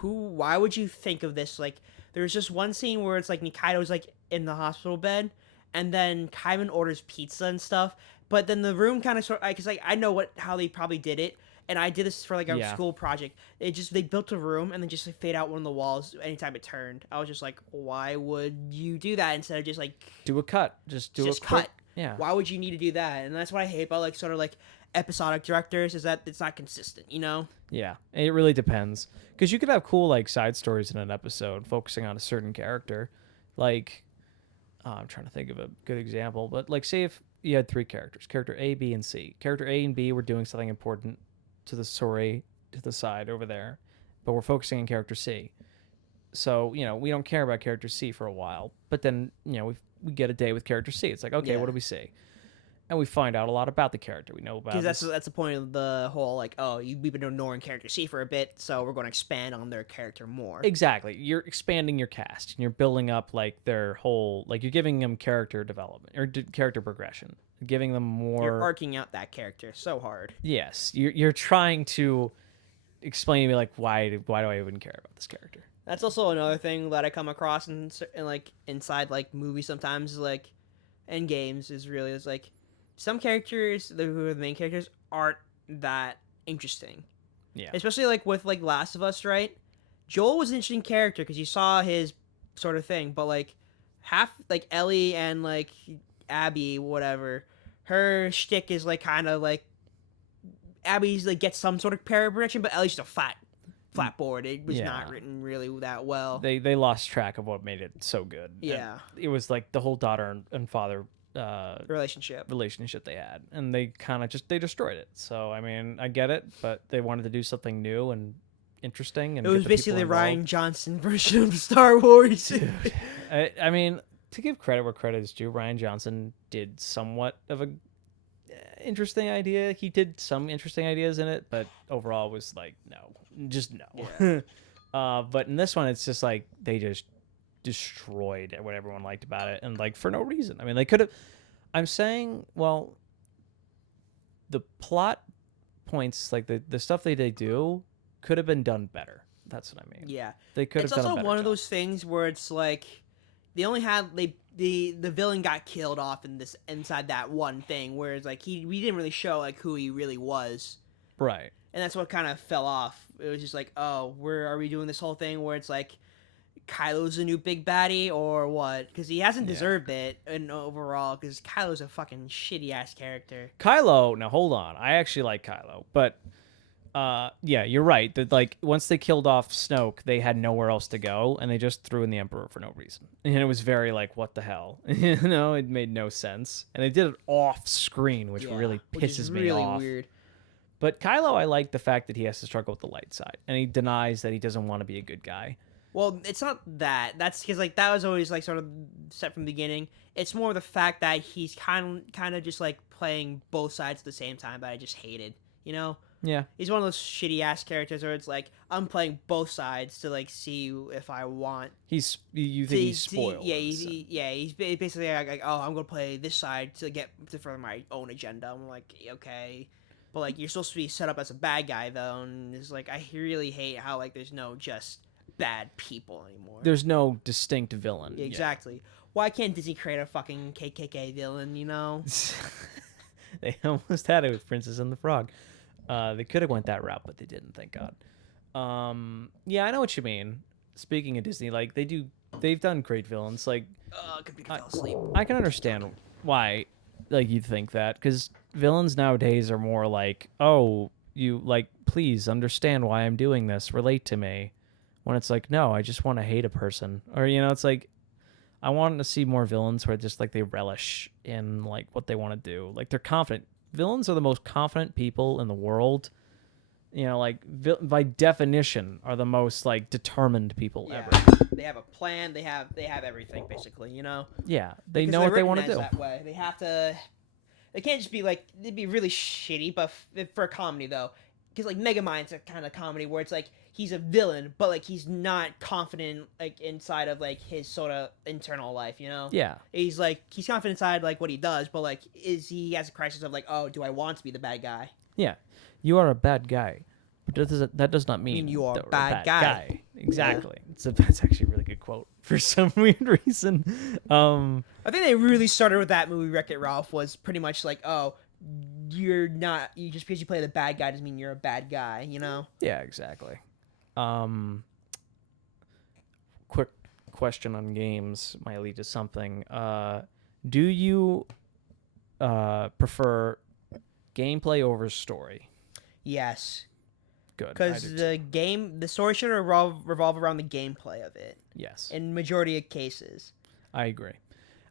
why would you think of this? Like, there's just one scene where it's like Nikaido's like in the hospital bed, and then Kaiman orders pizza and stuff. But then the room kind of because like I know how they probably did it, and I did this for like a school project. They built a room and then just like, fade out one of the walls anytime it turned. I was just like, why would you do that instead of just like do a cut? Just cut. Quick, yeah. Why would you need to do that? And that's what I hate about like sort of like episodic directors is that it's not consistent. Yeah, it really depends because you could have cool like side stories in an episode focusing on a certain character. Like, I'm trying to think of a good example, but like say if you had 3 characters, character A, B, and C. Character A and B were doing something important to the story to the side over there, but we're focusing on character C. So, we don't care about character C for a while, but then, we get a day with character C. It's like, okay, what do we see? And we find out a lot about the character. We know about because that's the point of the whole like, we've been ignoring character C for a bit, so we're going to expand on their character more. Exactly. You're expanding your cast and you're building up like their whole like you're giving them character development or character progression, giving them more. You're arcing out that character so hard. Yes, you're trying to explain to me like why do I even care about this character? That's also another thing that I come across in like inside like movies sometimes like, and games is like. Some characters, who are the main characters, aren't that interesting. Yeah. Especially, like, with, like, Last of Us, right? Joel was an interesting character because you saw his sort of thing, but, like, like, Ellie and, like, Abby, whatever, her shtick is, like, kind of, like, Abby's, like, gets some sort of parry protection, but Ellie's just a flat board. It was not written really that well. They lost track of what made it so good. Yeah. And it was, like, the whole daughter and father relationship they had, and they kind of they destroyed it. So I mean, I get it, but they wanted to do something new and interesting, and it was basically the Rian Johnson version of Star Wars. Dude, I mean, to give credit where credit is due, Rian Johnson did somewhat of a interesting idea. He did some interesting ideas in it, but overall was like just no. Yeah. But in this one, it's just like they just destroyed what everyone liked about it, and like for no reason. I mean, they could have. I'm saying, well, the plot points, like the stuff they do, could have been done better. That's what I mean. Yeah, they could have done a better job. It's also one of those things where it's like they only had the villain got killed off inside that one thing, whereas like we didn't really show like who he really was. Right. And that's what kind of fell off. It was just like, oh, where are we doing this whole thing where it's like Kylo's a new big baddie or what? Because he hasn't deserved it and overall, because Kylo's a fucking shitty ass character. Kylo, now hold on, I actually like Kylo, but yeah, you're right that like once they killed off Snoke, they had nowhere else to go, and they just threw in the Emperor for no reason, and it was very like, what the hell? It made no sense, and they did it off screen, which really pisses me off. Weird. But Kylo, I like the fact that he has to struggle with the light side, and he denies that he doesn't want to be a good guy. Well, it's not that. That's because like that was always like sort of set from the beginning. It's more the fact that he's kind of just like playing both sides at the same time that I just hated. Yeah. He's one of those shitty ass characters where it's like I'm playing both sides to like see if I want. You think he's spoiled? Yeah, he's basically like, oh, I'm gonna play this side to get to further my own agenda. I'm like, okay, but like you're supposed to be set up as a bad guy though, and it's like I really hate how like there's no just bad people anymore. There's no distinct villain. Yeah, exactly. Why can't Disney create a fucking KKK villain? You know? They almost had it with Princess and the Frog. They could have went that route, but they didn't. Thank God. Yeah, I know what you mean. Speaking of Disney, like they've done great villains. Like, Computer fell asleep. I can understand why, like you think that, because villains nowadays are more like, oh, you like, please understand why I'm doing this, relate to me. When it's like, no, I just want to hate a person, or it's like, I want to see more villains where just like they relish in like what they want to do, like they're confident. Villains are the most confident people in the world. Like by definition, are the most like determined people ever. They have a plan. They have everything basically. Yeah, they know what they want to do. That way, they have to. They can't just be like they'd be really shitty, but for a comedy though, because like Megamind's a kind of comedy where it's like he's a villain, but like he's not confident like inside of like his sort of internal life. Yeah, he's confident inside like what he does, but like he has a crisis of like, oh, do I want to be the bad guy? Yeah, you are a bad guy, but that does not mean you are a bad guy. Exactly. Yeah. That's actually a really good quote for some weird reason. I think they really started with that movie. Wreck-It Ralph was pretty much like, oh, you just because you play the bad guy doesn't mean you're a bad guy. Yeah, exactly. Quick question on games might lead to something. Do you prefer gameplay over story? Yes. Good. Because the story should revolve around the gameplay of it. Yes. In majority of cases. I agree.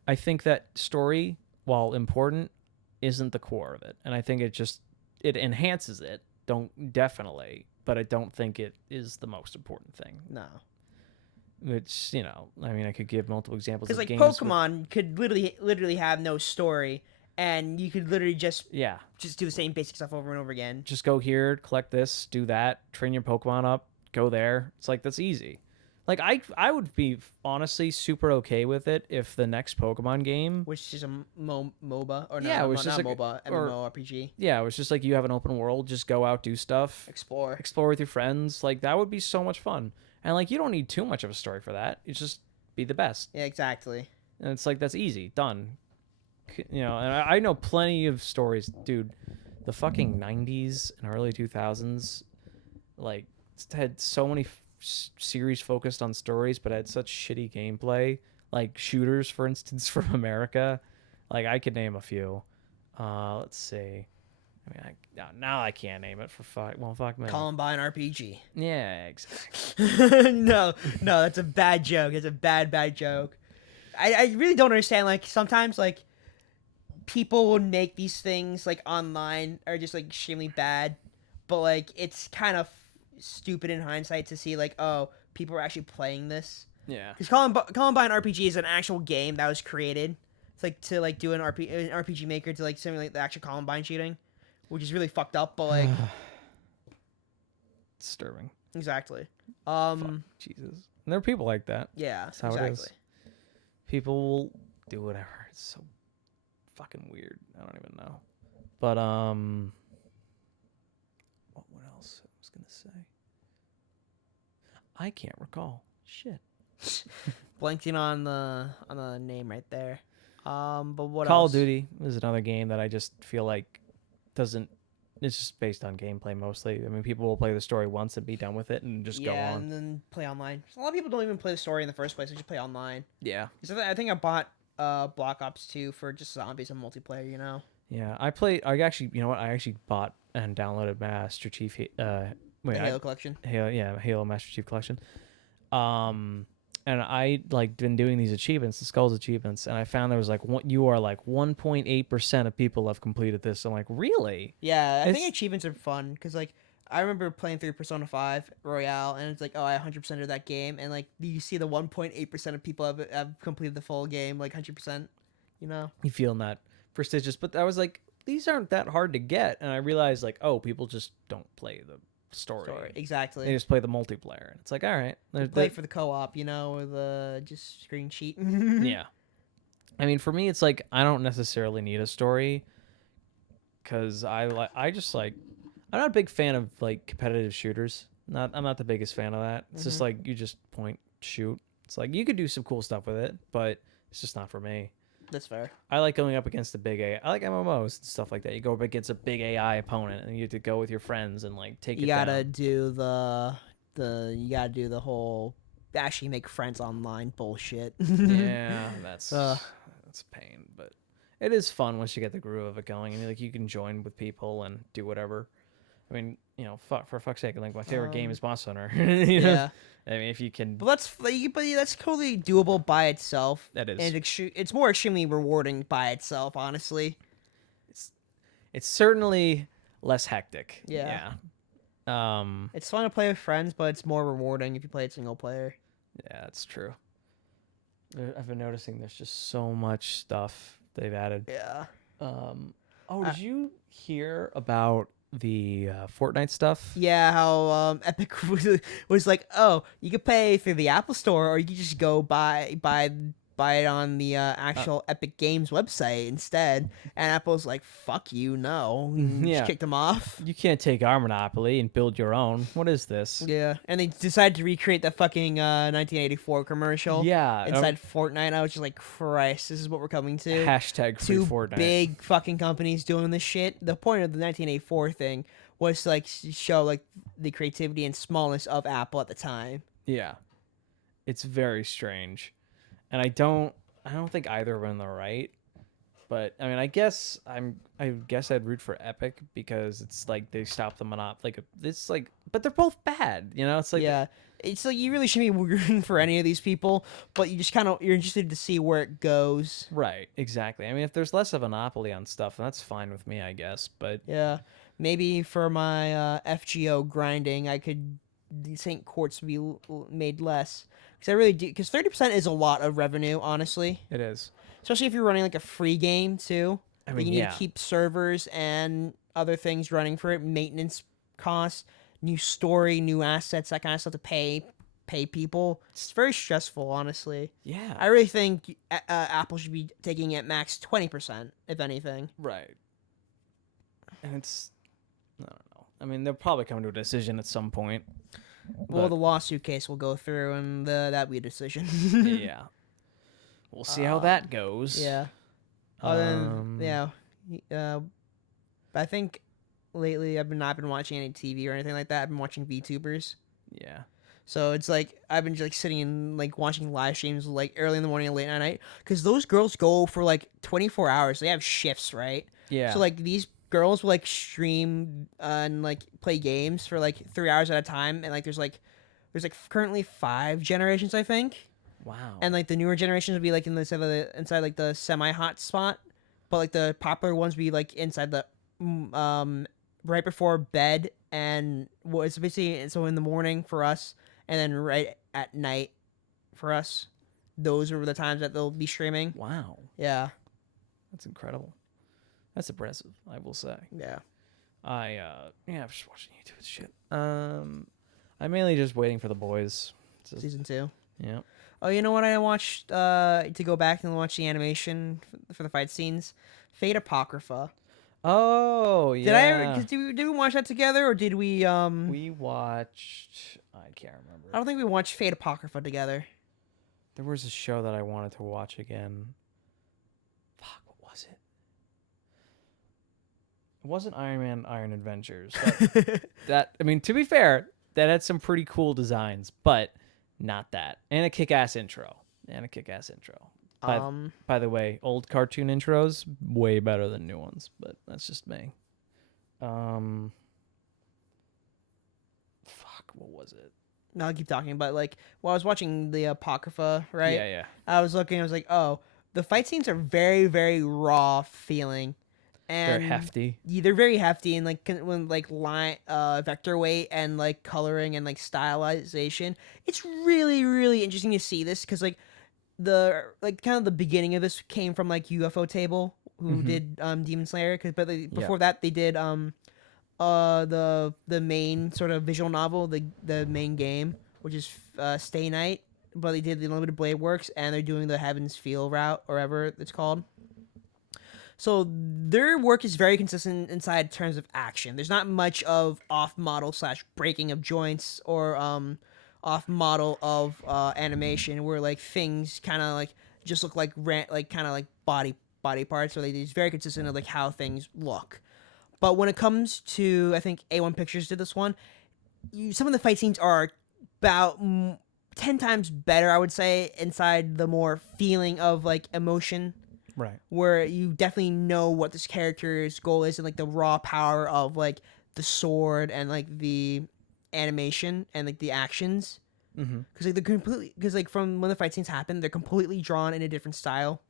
I think that story, while important, isn't the core of it, and I think it enhances it. Definitely, but I don't think it is the most important thing. No. Which I mean, I could give multiple examples. Because like Pokemon could literally have no story. And you could literally just do the same basic stuff over and over again. Just go here, collect this, do that, train your Pokemon up, go there. It's like that's easy. Like I would be honestly super okay with it if the next Pokemon game, which is a MOBA or it was just not like MOBA, MMORPG. Yeah, it was just like you have an open world, just go out, do stuff, explore with your friends. Like that would be so much fun. And like you don't need too much of a story for that. You just be the best. Yeah, exactly. And it's like that's easy, done. And I know plenty of stories, dude. The fucking 90s and early 2000s, like, had so many series focused on stories, but had such shitty gameplay. Like shooters, for instance, from America. Like, I could name a few. Let's see. I mean, now I can't name it for fuck. Well, fuck me. Columbine RPG. Yeah, exactly. No, that's a bad joke. It's a bad joke. I really don't understand. Like, sometimes, like, people would make these things like online are just like extremely bad, but like it's kind of stupid in hindsight to see like, oh, people are actually playing this. Yeah. Because Columbine RPG is an actual game that was created. It's like to like do an RPG maker to like simulate the actual Columbine shooting, which is really fucked up. But like, disturbing. Exactly. Fuck, Jesus. And there are people like that. Yeah. That's how it is. People will do whatever. It's so fucking weird. I don't even know. But what else I was gonna say? I can't recall. Shit. Blanking on the name right there. But what Call else? of Duty is another game that I just feel like doesn't. It's just based on gameplay mostly. I mean, people will play the story once and be done with it and just go on. Yeah, and then play online. A lot of people don't even play the story in the first place. They just play online. Yeah. So I think I bought Black Ops 2 for just zombies and multiplayer, Yeah, I actually bought and downloaded Master Chief Halo Collection. Halo Master Chief Collection. And I like been doing these achievements, the Skulls achievements, and I found there was like 1.8% of people have completed this. I'm like, really? Yeah, I think achievements are fun because like I remember playing through Persona 5 Royale, and it's like, oh, I 100% of that game, and like you see the 1.8% of people have completed the full game, like 100%. You feeling that prestigious, but I was like, these aren't that hard to get, and I realized like, oh, people just don't play the story. Exactly. They just play the multiplayer, and it's like, all right, Play for the co-op, or the just screen cheat. yeah. I mean, for me, it's like I don't necessarily need a story because I'm not a big fan of like competitive shooters. I'm not the biggest fan of that. It's just like you just point shoot. It's like you could do some cool stuff with it, but it's just not for me. That's fair. I like going up against a big AI. I like MMOs and stuff like that. You go up against a big AI opponent, and you have to go with your friends and like take it down. You gotta do the whole actually make friends online bullshit. Yeah, that's a pain, but it is fun once you get the groove of it going. I mean, like you can join with people and do whatever. I mean, for fuck's sake, like my favorite game is Monster Hunter. Yeah. I mean, if you can, but that's totally doable by itself. That is, and it's more extremely rewarding by itself. Honestly, it's certainly less hectic. Yeah. Yeah. It's fun to play with friends, but it's more rewarding if you play it single player. Yeah, that's true. I've been noticing there's just so much stuff they've added. Yeah. Did you hear about the Fortnite stuff? Yeah, how Epic was like, oh, you could pay through the Apple Store, or you could just go buy it on the actual Epic Games website instead. And Apple's like, fuck you, no. Just kicked them off. You can't take our monopoly and build your own. What is this? Yeah, and they decided to recreate that fucking 1984 commercial. Yeah, inside Fortnite. I was just like, Christ, this is what we're coming to. Hashtag free Two Fortnite. big fucking companies doing this shit. The point of the 1984 thing was to like show like the creativity and smallness of Apple at the time. Yeah, it's very strange. And I don't think either of them are right, but I mean, I guess I'd root for Epic because it's like they stopped the monopoly. Like it's like, but they're both bad, It's like it's like you really shouldn't be rooting for any of these people, but you just you're interested to see where it goes. Right, exactly. I mean, if there's less of a monopoly on stuff, that's fine with me, I guess. But yeah, maybe for my FGO grinding, I could think courts would be made less. Because I really do, because 30% is a lot of revenue, honestly. It is. Especially if you're running like a free game too. I mean, you need to keep servers and other things running for it, maintenance costs, new story, new assets, that kind of stuff to pay people. It's very stressful, honestly. Yeah. I really think Apple should be taking at max 20%, if anything. Right. And I don't know. I mean, they'll probably come to a decision at some point. Well, the lawsuit case will go through, and that'll be a decision. Yeah. We'll see how that goes. Yeah. I think lately I've not been watching any TV or anything like that. I've been watching VTubers. Yeah. So it's like I've been like sitting and like watching live streams like early in the morning and late at night because those girls go for like 24 hours. They have shifts, right? Yeah. So like these girls will like stream and like play games for like 3 hours at a time, and like there's currently 5 generations, I think. Wow. And like the newer generations would be like inside like the semi-hot spot, but like the popular ones would be like inside the right before bed, and it's basically so in the morning for us, and then right at night for us. Those are the times that they'll be streaming. Wow. Yeah. That's incredible. That's impressive, I will say. Yeah. I'm just watching YouTube and shit. I'm mainly just waiting for The Boys. Season 2. Yeah. Oh, you know what I watched to go back and watch the animation for the fight scenes? Fate Apocrypha. Oh, yeah. Did we watch that together, or did we We watched, I can't remember. I don't think we watched Fate Apocrypha together. There was a show that I wanted to watch again. Fuck, what was it? It wasn't Iron Man Iron Adventures. I mean, to be fair, that had some pretty cool designs, but not that. And a kick-ass intro. By the way, old cartoon intros, way better than new ones, but that's just me. Fuck, what was it? No, I'll keep talking, but like, I was watching the Apocrypha, right? Yeah. I was like, oh, the fight scenes are very, very raw feeling. And they're hefty. Yeah, they're very hefty, and like when like line vector weight and like coloring and like stylization, it's really, really interesting to see this because like kind of the beginning of this came from like UFO Table, who did Demon Slayer. Before Yep. that they did the main sort of visual novel, the main game, which is Stay Night. But they did the Unlimited Blade Works, and they're doing the Heaven's Feel route, or whatever it's called. So their work is very consistent inside terms of action. There's not much of off model slash breaking of joints or off model of animation where like things kind of like just look like kind of like body parts. So it's very consistent of like how things look. But when it comes to, I think A1 Pictures did this one. Some of the fight scenes are about 10 times better, I would say, inside the more feeling of like emotion, Right. where you definitely know what this character's goal is and like the raw power of like the sword and like the animation and like the actions. Because like from when the fight scenes happen, they're completely drawn in a different style.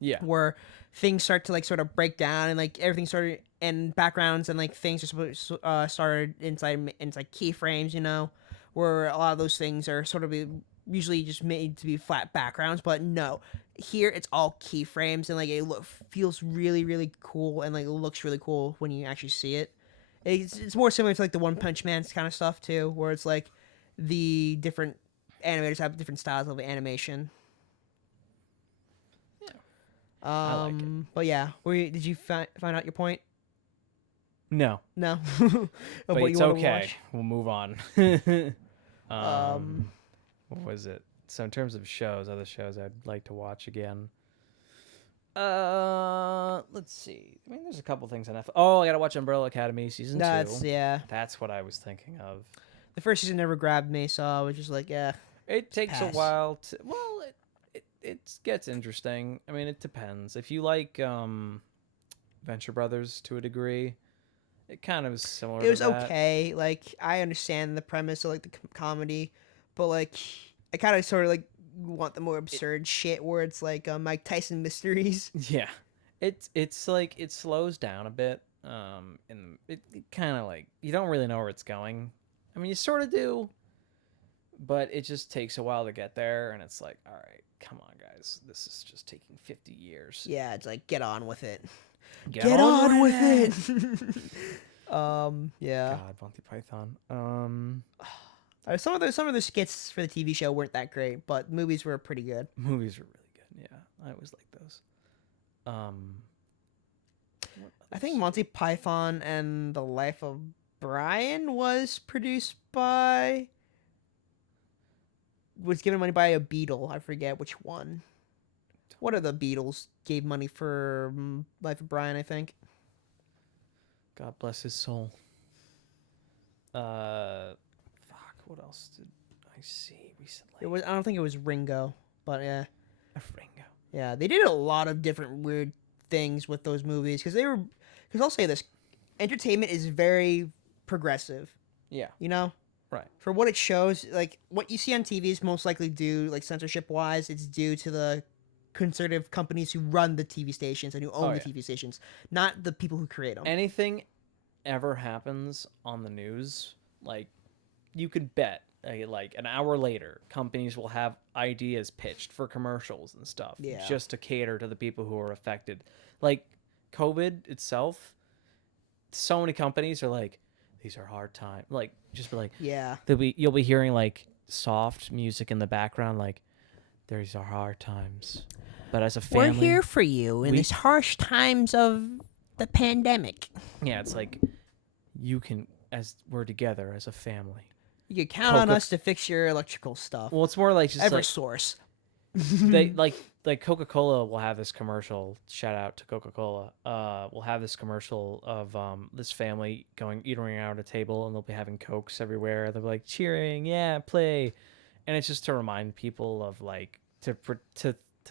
Yeah. Where things start to like sort of break down and like everything started and backgrounds and like things are started inside keyframes, you know, where a lot of those things are sort of usually just made to be flat backgrounds, but no, here it's all keyframes and like it feels really really cool and like it looks really cool when you actually see it. It's more similar to like the One Punch Man kind of stuff too, where it's like the different animators have different styles of animation. I like it. But yeah, did you find out your point? No. No. But what it's you wanna okay. watch? We'll move on. What was it? So in terms of other shows I'd like to watch again. Let's see. I mean, there's a couple things on Netflix. Oh, I gotta watch Umbrella Academy season 2. Yeah. That's what I was thinking of. The first season never grabbed me, so I was just like, yeah. It takes pass. a while to. Well, it gets interesting. I mean, it depends. If you like Venture Brothers to a degree, it kind of is similar. It was to that. okay. Like I understand the premise of like the comedy, but like I kind of sort of like want the more absurd shit where it's like Mike Tyson mysteries. Yeah, it's like it slows down a bit. And it kind of like you don't really know where it's going. I mean, you sort of do, but it just takes a while to get there, and it's like, all right, come on, guys, this is just taking 50 years. Yeah, it's like get on with it. Get on with it. Yeah. God, Monty Python. Some of the skits for the TV show weren't that great, but movies were pretty good. Movies are really good. Yeah, I always like those. I think Monty Python and the Life of Brian was given money by a Beatle. I forget which one. What are the Beatles gave money for Life of Brian, I think. God bless his soul. What else did I see recently? I don't think it was Ringo, but yeah. Ringo. Yeah, they did a lot of different weird things with those movies because I'll say this, entertainment is very progressive. Yeah. You know? Right. For what it shows, like what you see on TV is most likely due, like censorship wise, it's due to the conservative companies who run the TV stations and who own the TV stations, not the people who create them. Anything ever happens on the news, like you could bet like an hour later companies will have ideas pitched for commercials and stuff just to cater to the people who are affected. Like COVID itself, so many companies are like, these are hard times. Like just be like, you'll be hearing like soft music in the background, like these are hard times. But as a family, we're here for you in these harsh times of the pandemic. Yeah, it's like you can, as we're together as a family. You can count on us to fix your electrical stuff. Well, it's more like just EverSource. They like Coca-Cola will have this commercial. Shout out to Coca-Cola. We'll have this commercial of this family eating around a table, and they'll be having Cokes everywhere. They'll be like cheering, yeah, play, and it's just to remind people of like to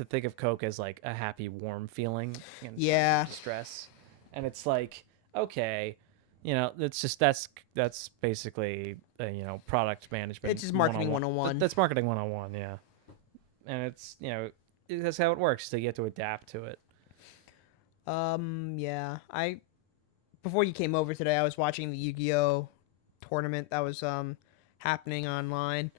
think of Coke as like a happy, warm feeling. Stress, and it's like okay. You know, that's basically product management. It's just marketing 101. That's marketing 101, yeah. And it's that's how it works. So you have to adapt to it. Yeah. Before you came over today, I was watching the Yu-Gi-Oh tournament that was happening online,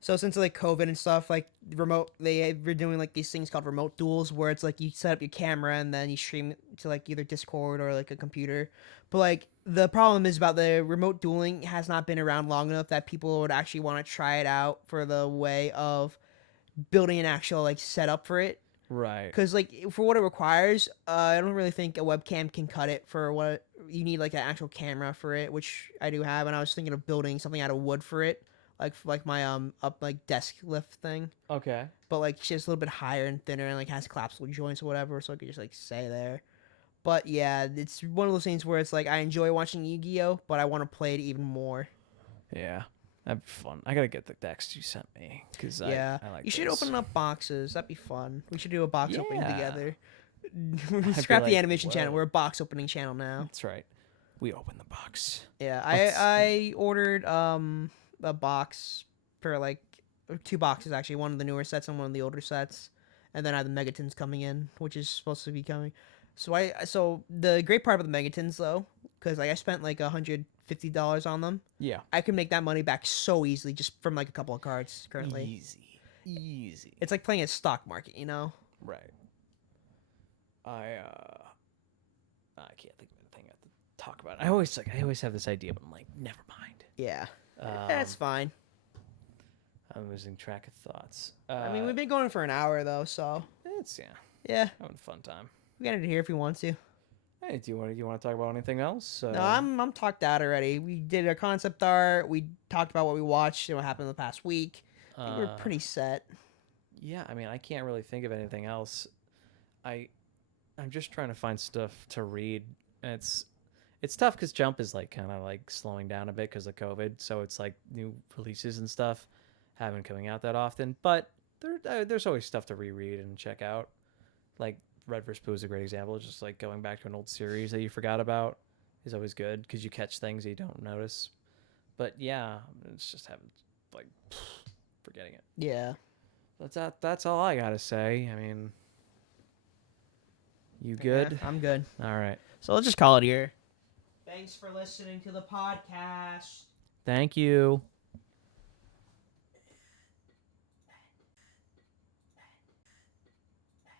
So since like COVID and stuff, like they were doing like these things called remote duels, where it's like you set up your camera and then you stream it to like either Discord or like a computer. But like the problem is about the remote dueling has not been around long enough that people would actually want to try it out for the way of building an actual like setup for it. Right. Because like for what it requires, I don't really think a webcam can cut it for what you need, like an actual camera for it, which I do have. And I was thinking of building something out of wood for it, like my up like desk lift thing, Okay. but like it's just a little bit higher and thinner and like has collapsible joints or whatever, so I could just like stay there. But yeah, it's one of those things where it's like I enjoy watching Yu-Gi-Oh, but I want to play it even more. Yeah. That'd be fun. I gotta get the decks you sent me because Yeah, I like. you should those. open up boxes. That'd be fun. We should do a box opening Yeah. together. be Scrap the like, animation channel. whoa. We're a box opening channel now. That's right. We open the box. Yeah, Let's I ordered a box for like 2 boxes actually, one of the newer sets and one of the older sets, and then I have the Megatons coming in, which is supposed to be coming. So the great part about the Megatons though, because like I spent like $150 on them, Yeah. I can make that money back so easily just from like a couple of cards currently. Easy. It's like playing a stock market, you know? Right. I can't think of anything I have to talk about. I always have this idea, but I'm like, never mind. Yeah, that's fine. I'm losing track of thoughts. I mean, we've been going for an hour though, so It's yeah, having a fun time. we got it here if we want to. Hey, do you want to talk about anything else? No, I'm talked out already. We did a concept art. We talked about what we watched and what happened in the past week. I think we're pretty set. Yeah, I mean, I can't really think of anything else. I'm just trying to find stuff to read. And it's tough because Jump is like kind of like slowing down a bit because of COVID. So it's like new releases and stuff haven't coming out that often. But there's always stuff to reread and check out. Like Red vs. Pooh is a great example. Just like going back to an old series that you forgot about is always good because you catch things that you don't notice. But yeah, it's just having like forgetting it. Yeah. That's all I gotta say. I mean, you good? Yeah, I'm good. All right. So let's just call it here. Thanks for listening to the podcast. Thank you.